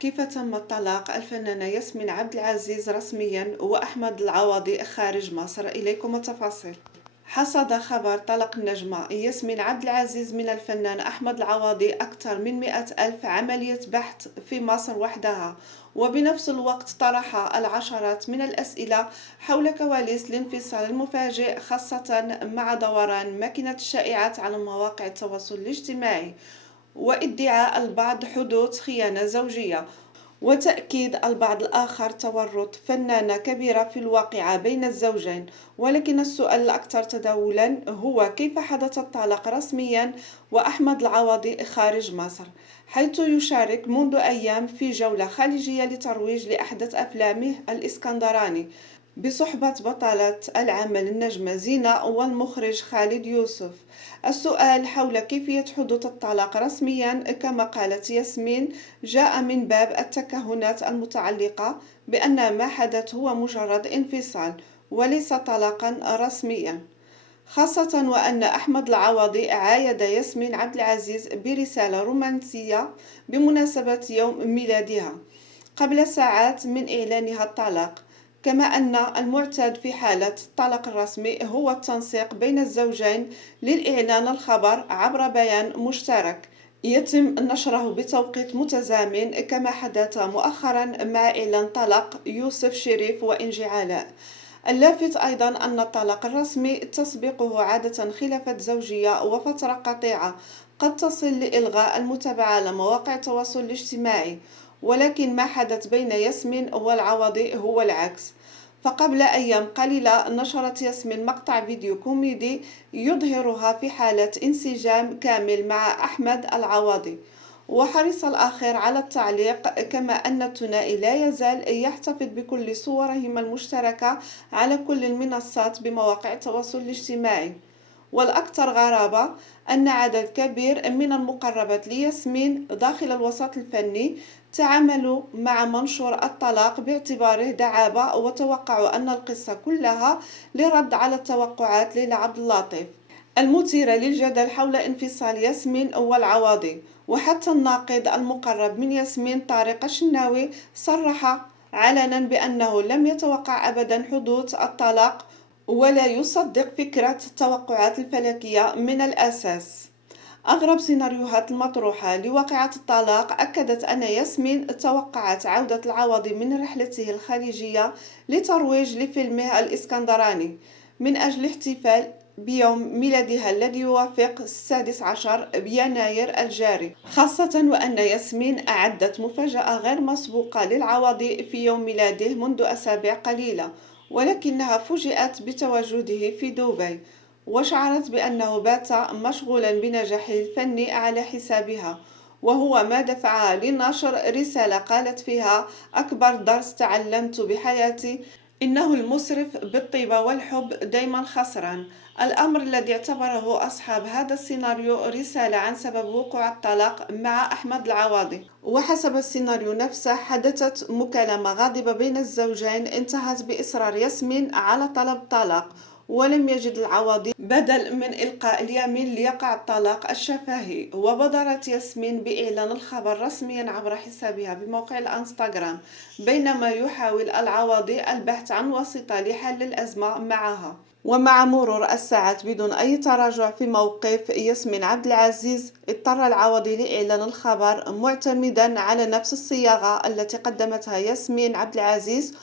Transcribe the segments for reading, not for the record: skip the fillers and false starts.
كيف تم طلاق الفنانة ياسمين عبد العزيز رسميا وأحمد العوضي خارج مصر؟ إليكم التفاصيل. حصد خبر طلاق النجمة ياسمين عبد العزيز من الفنان أحمد العوضي أكثر من 100,000 عملية بحث في مصر وحدها، وبنفس الوقت طرح العشرات من الأسئلة حول كواليس الانفصال المفاجئ، خاصة مع دوران ماكينة الشائعات على مواقع التواصل الاجتماعي وادعاء البعض حدوث خيانة زوجية، وتأكيد البعض الآخر تورط فنانة كبيرة في الواقعة بين الزوجين. ولكن السؤال الأكثر تداولا هو كيف حدث الطلاق رسميا وأحمد العوضي خارج مصر، حيث يشارك منذ أيام في جولة خارجية لترويج لأحدث أفلامه الإسكندراني بصحبة بطلة العمل النجمة زينة والمخرج خالد يوسف. السؤال حول كيفية حدوث الطلاق رسميا كما قالت ياسمين جاء من باب التكهنات المتعلقة بأن ما حدث هو مجرد انفصال وليس طلاقا رسميا، خاصة وأن أحمد العوضي عايد ياسمين عبد العزيز برسالة رومانسية بمناسبة يوم ميلادها قبل ساعات من إعلانها الطلاق. كما أن المعتاد في حالة الطلاق الرسمي هو التنسيق بين الزوجين للإعلان الخبر عبر بيان مشترك يتم نشره بتوقيت متزامن، كما حدث مؤخرا مع إعلان طلاق يوسف شريف وإنجي علاء. اللافت أيضا أن الطلاق الرسمي تسبقه عادة خلافات زوجية وفترة قطيعة قد تصل لإلغاء المتابعة على مواقع التواصل الاجتماعي، ولكن ما حدث بين ياسمين والعوضي هو العكس. فقبل أيام قليلة نشرت ياسمين مقطع فيديو كوميدي يظهرها في حالة انسجام كامل مع أحمد العوضي، وحرص الأخير على التعليق كما أن الثنائي لا يزال يحتفظ بكل صورهما المشتركة على كل المنصات بمواقع التواصل الاجتماعي. والأكثر غرابة أن عدد كبير من المقربات لياسمين داخل الوسط الفني تعاملوا مع منشور الطلاق باعتباره دعابة، وتوقعوا أن القصة كلها لرد على توقعات ليلى عبد اللطيف المثيرة للجدل حول انفصال ياسمين والعوضي. وحتى الناقد المقرب من ياسمين طارق الشناوي صرح علنا بأنه لم يتوقع أبدا حدوث الطلاق ولا يصدق فكرة التوقعات الفلكية من الأساس. أغرب سيناريوهات المطروحة لواقعة الطلاق أكدت أن ياسمين توقعت عودة العوضي من رحلته الخارجية لترويج لفيلمه الإسكندراني من أجل الاحتفال بيوم ميلادها الذي يوافق 16 يناير الجاري، خاصة وأن ياسمين أعدت مفاجأة غير مسبوقة للعوضي في يوم ميلاده منذ أسابيع قليلة، ولكنها فوجئت بتواجده في دبي وشعرت بأنه بات مشغولا بنجاحه الفني على حسابها، وهو ما دفعها لنشر رسالة قالت فيها: أكبر درس تعلمت بحياتي إنه المسرف بالطيبة والحب دايما خسران. الأمر الذي اعتبره أصحاب هذا السيناريو رسالة عن سبب وقوع الطلاق مع أحمد العوضي. وحسب السيناريو نفسه حدثت مكالمة غاضبة بين الزوجين انتهت بإصرار ياسمين على طلب طلاق، ولم يجد العوضي بدل من إلقاء اليمين ليقع الطلاق الشفهي، وبادرت ياسمين بإعلان الخبر رسميا عبر حسابها بموقع الانستغرام، بينما يحاول العوضي البحث عن وسيطة لحل الأزمة معها. ومع مرور الساعات بدون أي تراجع في موقف ياسمين عبد العزيز، اضطر العوضي لإعلان الخبر معتمدا على نفس الصياغة التي قدمتها ياسمين عبد العزيز.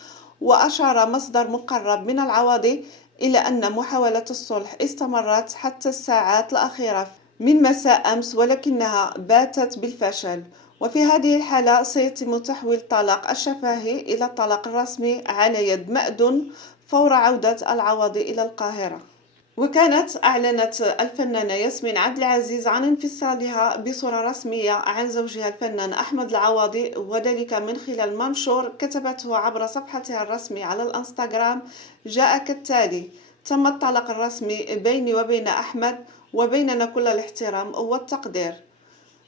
وأشار مصدر مقرب من العوضي إلى أن محاولة الصلح استمرت حتى الساعات الأخيرة من مساء أمس، ولكنها باتت بالفشل. وفي هذه الحالة سيتم تحويل الطلاق الشفهي إلى الطلاق الرسمي على يد مأذون فور عودة العوضي إلى القاهرة. وكانت أعلنت الفنانة ياسمين عبد العزيز عن انفصالها بصورة رسمية عن زوجها الفنان أحمد العوضي، وذلك من خلال منشور كتبته عبر صفحتها الرسمية على الانستغرام جاء كالتالي: تم الطلاق الرسمي بيني وبين أحمد، وبيننا كل الاحترام والتقدير.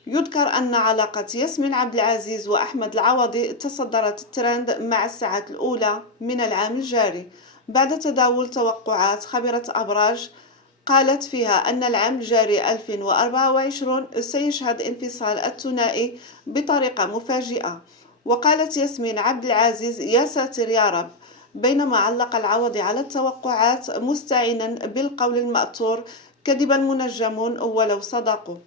يذكر أن علاقة ياسمين عبد العزيز وأحمد العوضي تصدرت الترند مع الساعات الأولى من العام الجاري بعد تداول توقعات خبيرة أبراج قالت فيها أن العام الجاري 2024 سيشهد انفصال الثنائي بطريقة مفاجئة، وقالت ياسمين عبد العزيز: يا ساتر يا رب. بينما علق العوضي على التوقعات مستعينا بالقول المأثور: كذب المنجمون ولو صدقوا.